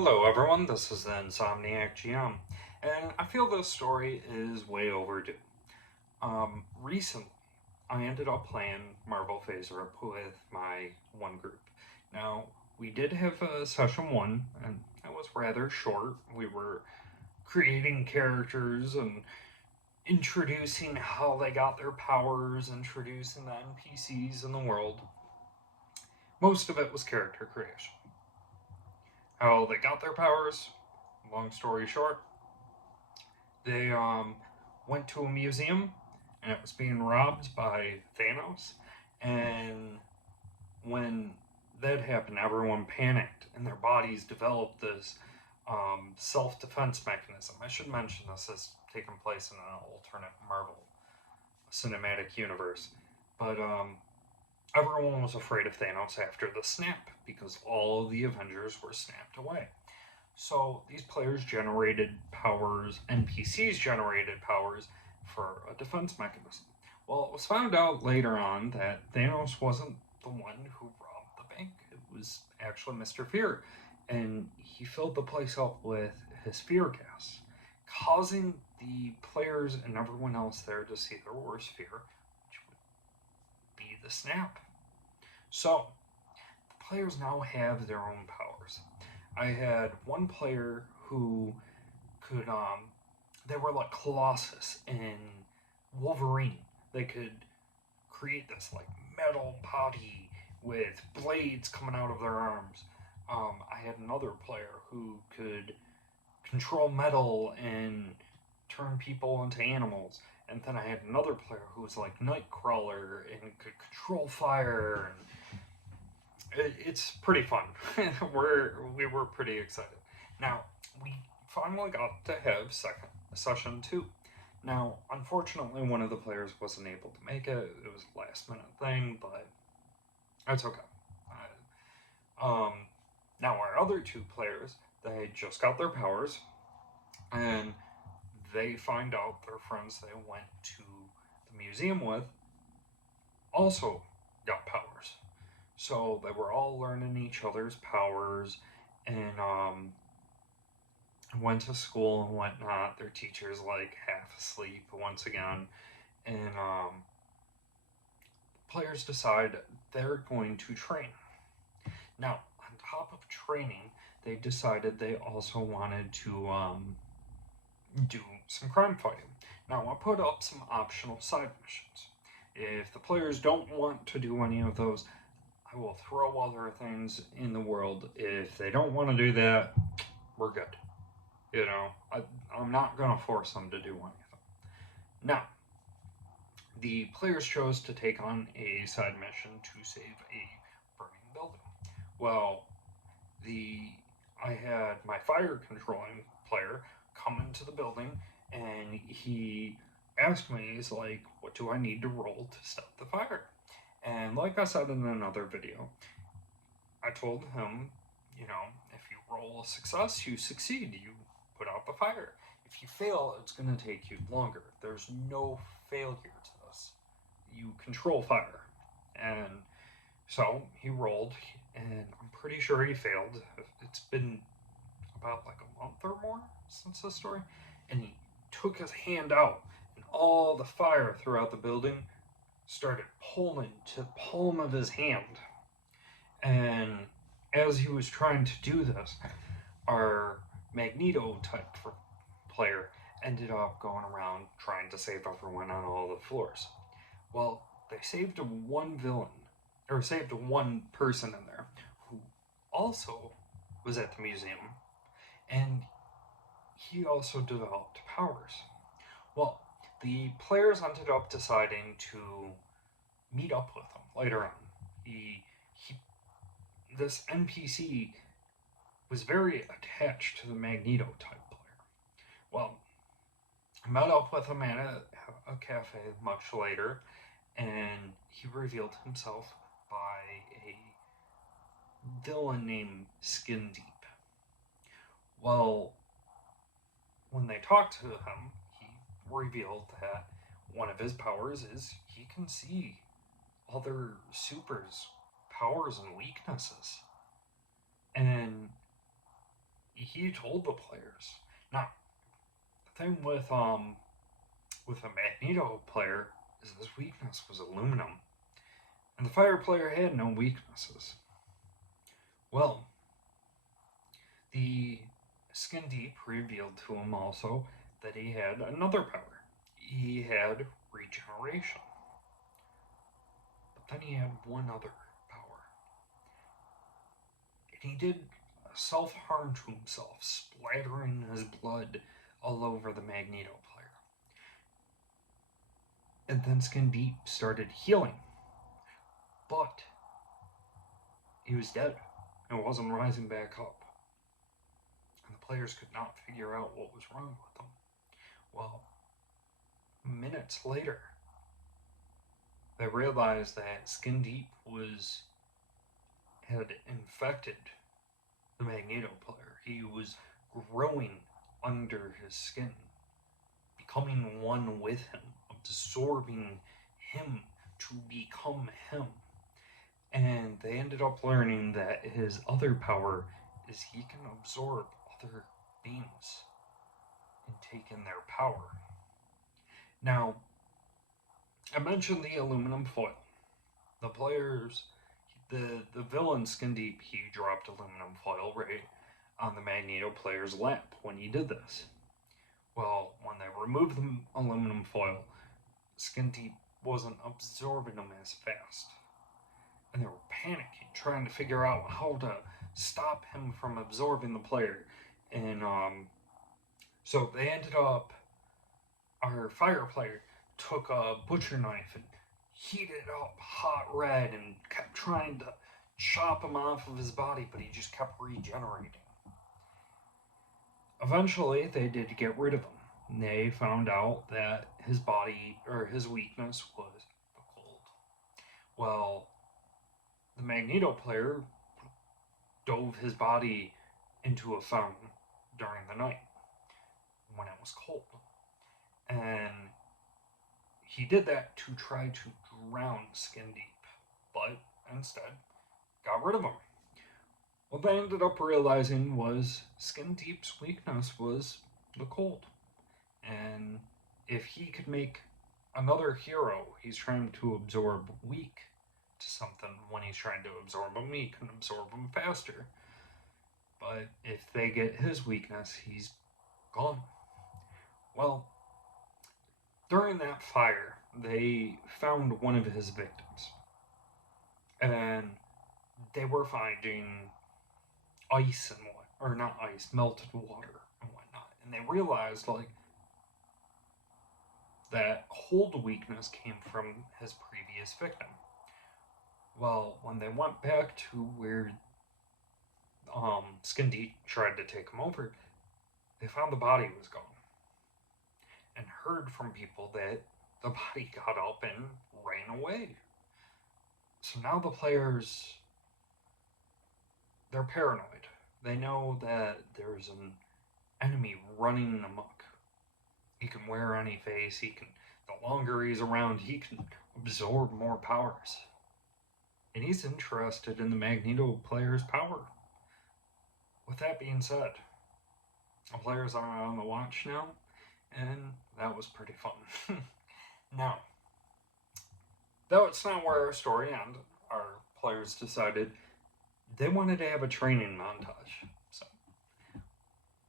Hello everyone, this is the Insomniac GM, and I feel this story is way overdue. Recently, I ended up playing Marvel Faserip with my one group. Now, we did have a session one, and it was rather short. We were creating characters and introducing how they got their powers, introducing the NPCs in the world. Most of it was character creation. How they got their powers, long story short, they went to a museum and it was being robbed by Thanos. And when that happened, everyone panicked and their bodies developed this self defense mechanism. I should mention this is taking place in an alternate Marvel cinematic universe. But everyone was afraid of Thanos after the snap because all of the Avengers were snapped away. So these players generated powers, NPCs generated powers for a defense mechanism. Well, it was found out later on that Thanos wasn't the one who robbed the bank. It was actually Mr. Fear. And he filled the place up with his fear gas, causing the players and everyone else there to see their worst fear, which would be the snap. So, the players now have their own powers. I had one player who could they were like Colossus and Wolverine. They could create this like metal body with blades coming out of their arms. I had another player who could control metal and turn people into animals. And then I had another player who was like Nightcrawler and could control fire. And it's pretty fun. we were pretty excited. Now we finally got to have second session two. Now, unfortunately, one of the players wasn't able to make it. It was a last minute thing, but that's okay. Um, Now our other two players, they just got their powers, and they find out their friends they went to the museum with also got powers. So they were all learning each other's powers and went to school and whatnot. Their teacher's like half asleep once again. And players decide they're going to train. Now, on top of training, they decided they also wanted to do some crime fighting. Now, I put up some optional side missions. If the players don't want to do any of those, I will throw other things in the world. If they don't want to do that, we're good. You know, I'm not going to force them to do anything. Now, the players chose to take on a side mission to save a burning building. Well, I had my fire controlling player come into the building and he asked me, he's like, what do I need to roll to stop the fire? And like I said in another video, I told him, you know, if you roll a success, you succeed. You put out the fire. If you fail, it's going to take you longer. There's no failure to this. You control fire. And so he rolled, and I'm pretty sure he failed. It's been about like a month or more since this story. And he took his hand out, and all the fire throughout the building started pulling to the palm of his hand. And as he was trying to do this, our Magneto type player ended up going around trying to save everyone on all the floors. Well, they saved one villain, or saved one person in there who also was at the museum, and he also developed powers. Well, the players ended up deciding to meet up with him later on. This NPC was very attached to the Magneto type player. Well, I met up with him at a cafe much later, and he revealed himself by a villain named Skin Deep. Well, when they talked to him, he revealed that one of his powers is he can see other supers' powers and weaknesses. And he told the players. Now, the thing with a Magneto player is his weakness was aluminum, and the fire player had no weaknesses. Well, the Skin Deep revealed to him also that he had another power. He had regeneration. But then he had one other power. And he did self-harm to himself, splattering his blood all over the Magneto player. And then Skin Deep started healing. But he was dead and wasn't rising back up. And the players could not figure out what was wrong with him. Well, minutes later, they realized that Skin Deep had infected the Magneto player. He was growing under his skin, becoming one with him, absorbing him to become him. And they ended up learning that his other power is he can absorb other beings and take in their power. Now, I mentioned the aluminum foil. The players, the villain Skin Deep, he dropped aluminum foil right on the Magneto player's lap when he did this. Well, when they removed the aluminum foil, Skin Deep wasn't absorbing them as fast. And they were panicking, trying to figure out how to stop him from absorbing the player. And so they ended up, our fire player took a butcher knife and heated up hot red and kept trying to chop him off of his body, but he just kept regenerating. Eventually, they did get rid of him. They found out that his body, or his weakness, was the cold. Well, the Magneto player dove his body into a fountain during the night when it was cold. And he did that to try to drown Skin Deep, but instead got rid of him. What they ended up realizing was Skin Deep's weakness was the cold. And if he could make another hero he's trying to absorb weak to something, when he's trying to absorb him, he can absorb him faster. But if they get his weakness, he's gone. Well, during that fire, they found one of his victims. And they were finding ice and or not ice, melted water and whatnot. And they realized, like, that cold weakness came from his previous victim. Well, when they went back to where Skin Deep tried to take him over, they found the body was gone. And heard from people that the body got up and ran away. So now the players, they're paranoid. They know that there's an enemy running amok. He can wear any face, the longer he's around, he can absorb more powers. And he's interested in the Magneto player's power. With that being said, the players are on the watch now, and that was pretty fun. Now, that's not where our story ended. Our players decided they wanted to have a training montage. So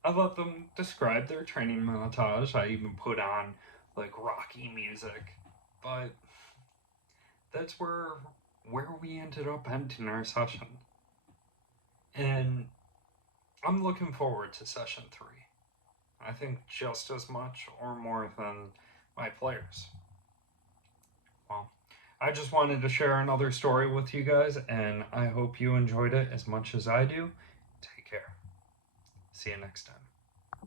I let them describe their training montage. I even put on like rocky music. But that's where we ended up ending our session. And I'm looking forward to session 3. I think just as much or more than my players. Well, I just wanted to share another story with you guys, and I hope you enjoyed it as much as I do. Take care. See you next time.